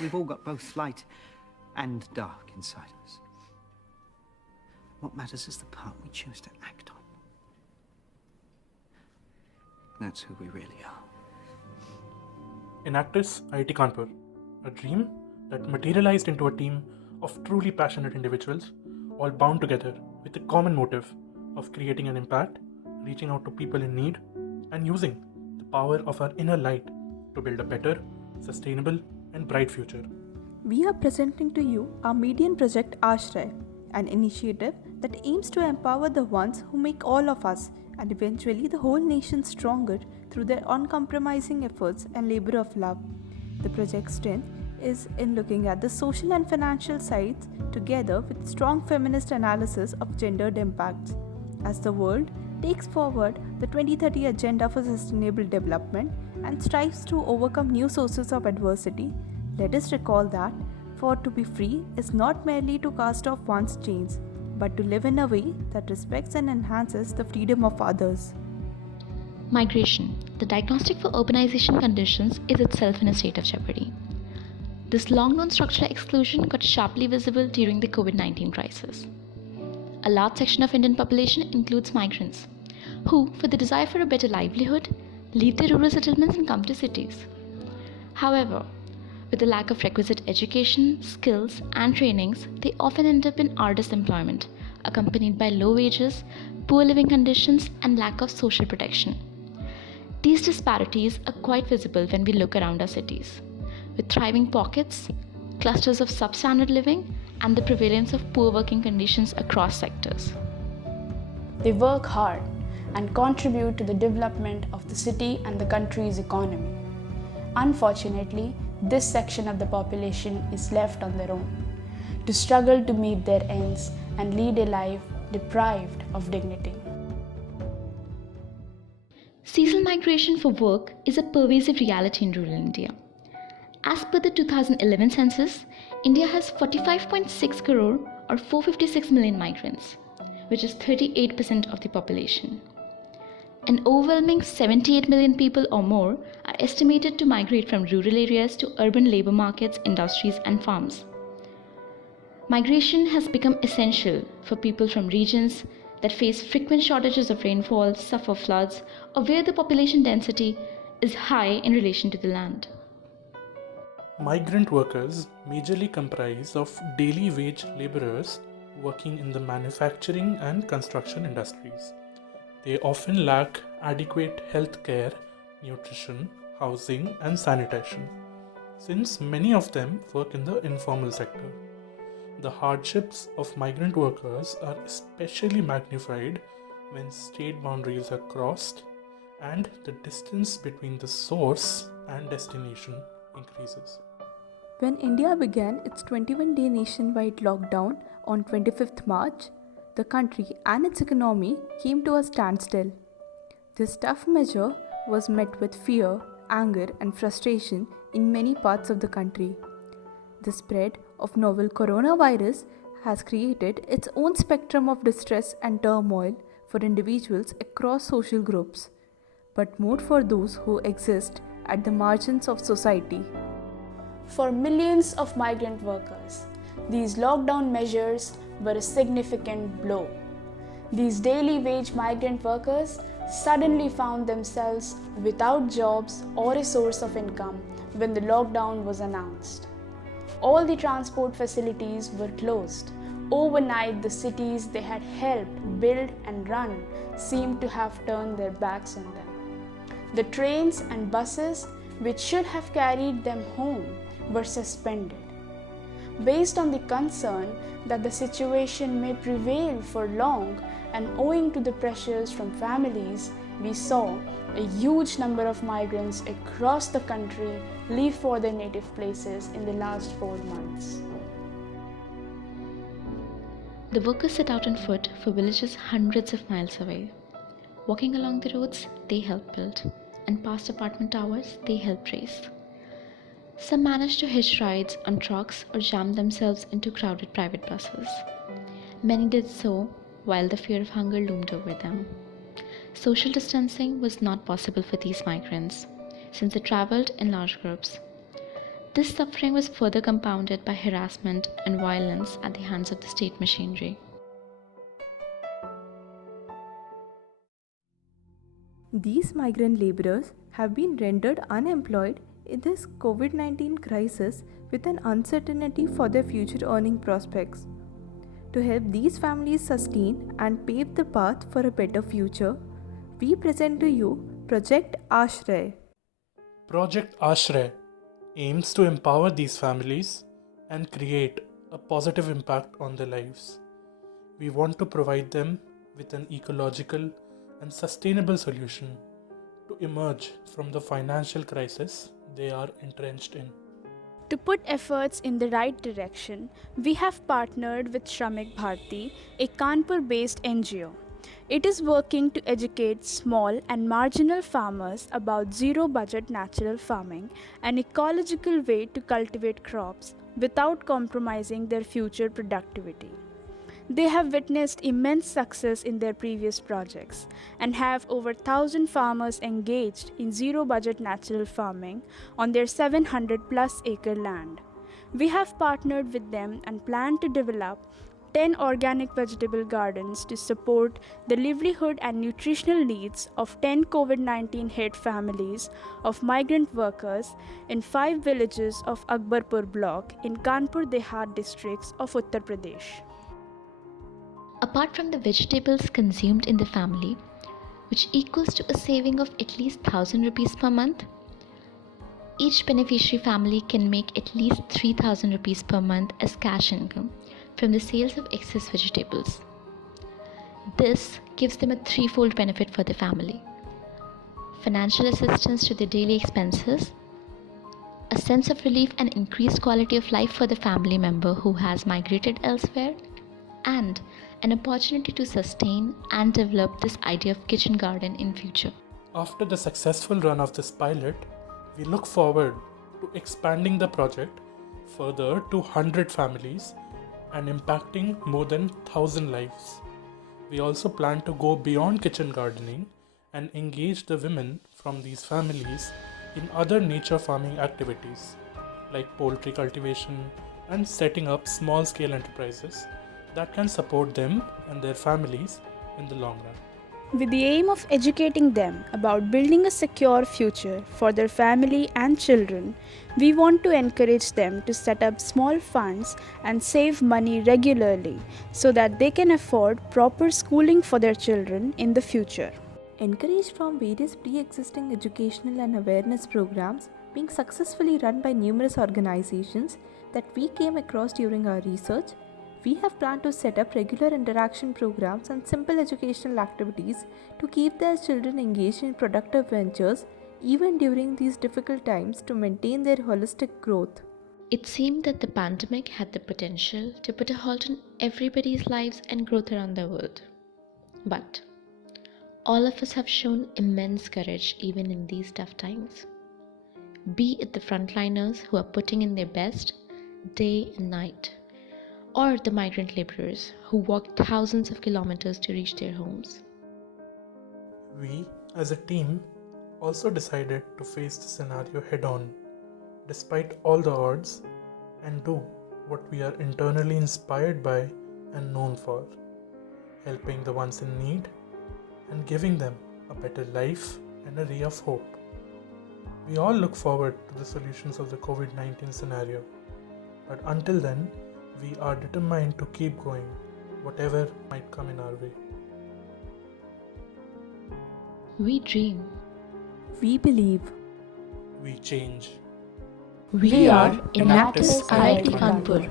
We've all got both light and dark inside us. What matters is the part we choose to act on. That's who we really are. Enactus IIT Kanpur, a dream that materialized into a team of truly passionate individuals, all bound together with a common motive of creating an impact, reaching out to people in need, and using the power of our inner light to build a better, sustainable, and bright future. We are presenting to you our median project Ashray, an initiative that aims to empower the ones who make all of us and eventually the whole nation stronger through their uncompromising efforts and labor of love. The project's strength is in looking at the social and financial sides together with strong feminist analysis of gendered impacts. As the world takes forward the 2030 Agenda for Sustainable Development and strives to overcome new sources of adversity, let us recall that for to be free is not merely to cast off one's chains, but to live in a way that respects and enhances the freedom of others. Migration, the diagnostic for urbanization conditions, is itself in a state of jeopardy. This long-known structural exclusion got sharply visible during the COVID-19 crisis. A large section of Indian population includes migrants, who, for the desire for a better livelihood, leave their rural settlements and come to cities. However, with the lack of requisite education, skills, and trainings, they often end up in arduous employment, accompanied by low wages, poor living conditions, and lack of social protection. These disparities are quite visible when we look around our cities, with thriving pockets, clusters of substandard living, and the prevalence of poor working conditions across sectors. They work hard and contribute to the development of the city and the country's economy. Unfortunately, this section of the population is left on their own to struggle to meet their ends and lead a life deprived of dignity. Seasonal migration for work is a pervasive reality in rural India. As per the 2011 census, India has 45.6 crore or 456 million migrants, which is 38% of the population. An overwhelming 78 million people or more are estimated to migrate from rural areas to urban labor markets, industries, and farms. Migration has become essential for people from regions that face frequent shortages of rainfall, suffer floods, or where the population density is high in relation to the land. Migrant workers majorly comprise of daily wage laborers working in the manufacturing and construction industries. They often lack adequate health care, nutrition, housing, and sanitation, since many of them work in the informal sector. The hardships of migrant workers are especially magnified when state boundaries are crossed and the distance between the source and destination increases. When India began its 21-day nationwide lockdown on 25th March, the country and its economy came to a standstill. This tough measure was met with fear, anger, and frustration in many parts of the country. The spread of novel coronavirus has created its own spectrum of distress and turmoil for individuals across social groups, but more for those who exist at the margins of society. For millions of migrant workers, these lockdown measures were a significant blow. These daily wage migrant workers suddenly found themselves without jobs or a source of income when the lockdown was announced. All the transport facilities were closed. Overnight, the cities they had helped build and run seemed to have turned their backs on them. The trains and buses which should have carried them home were suspended. Based on the concern that the situation may prevail for long and owing to the pressures from families, we saw a huge number of migrants across the country leave for their native places in the last 4 months. The workers set out on foot for villages hundreds of miles away. Walking along the roads they helped build, and past apartment towers they helped raise. Some managed to hitch rides on trucks or jam themselves into crowded private buses. Many did so while the fear of hunger loomed over them. Social distancing was not possible for these migrants, since they traveled in large groups. This suffering was further compounded by harassment and violence at the hands of the state machinery. These migrant laborers have been rendered unemployed in this COVID-19 crisis with an uncertainty for their future earning prospects. To help these families sustain and pave the path for a better future, we present to you Project Ashray. Project Ashray aims to empower these families and create a positive impact on their lives. We want to provide them with an ecological and sustainable solution to emerge from the financial crisis they are entrenched in. To put efforts in the right direction, we have partnered with Shramik Bharti, a Kanpur based NGO. It is working to educate small and marginal farmers about zero budget natural farming, an ecological way to cultivate crops without compromising their future productivity. They have witnessed immense success in their previous projects and have over 1,000 farmers engaged in zero budget natural farming on their 700 plus acre land. We have partnered with them and plan to develop 10 organic vegetable gardens to support the livelihood and nutritional needs of 10 COVID-19 hit families of migrant workers in 5 villages of Akbarpur block in Kanpur Dehat districts of Uttar Pradesh. Apart from the vegetables consumed in the family, which equals to a saving of at least 1,000 rupees per month, each beneficiary family can make at least 3,000 rupees per month as cash income from the sales of excess vegetables. This gives them a threefold benefit for the family: financial assistance to their daily expenses, a sense of relief and increased quality of life for the family member who has migrated elsewhere, and an opportunity to sustain and develop this idea of kitchen garden in future. After the successful run of this pilot, we look forward to expanding the project further to 100 families and impacting more than 1,000 lives. We also plan to go beyond kitchen gardening and engage the women from these families in other nature farming activities like poultry cultivation and setting up small-scale enterprises that can support them and their families in the long run. With the aim of educating them about building a secure future for their family and children, we want to encourage them to set up small funds and save money regularly so that they can afford proper schooling for their children in the future. Encouraged from various pre-existing educational and awareness programs being successfully run by numerous organizations that we came across during our research, we have planned to set up regular interaction programs and simple educational activities to keep their children engaged in productive ventures even during these difficult times to maintain their holistic growth. It seemed that the pandemic had the potential to put a halt on everybody's lives and growth around the world. But all of us have shown immense courage even in these tough times. Be it the frontliners who are putting in their best day and night, or the migrant laborers who walk thousands of kilometers to reach their homes. We, as a team, also decided to face the scenario head-on, despite all the odds, and do what we are internally inspired by and known for: helping the ones in need and giving them a better life and a ray of hope. We all look forward to the solutions of the COVID-19 scenario, but until then, we are determined to keep going, whatever might come in our way. We dream. We believe. We change. We are Enactus IIT Kanpur.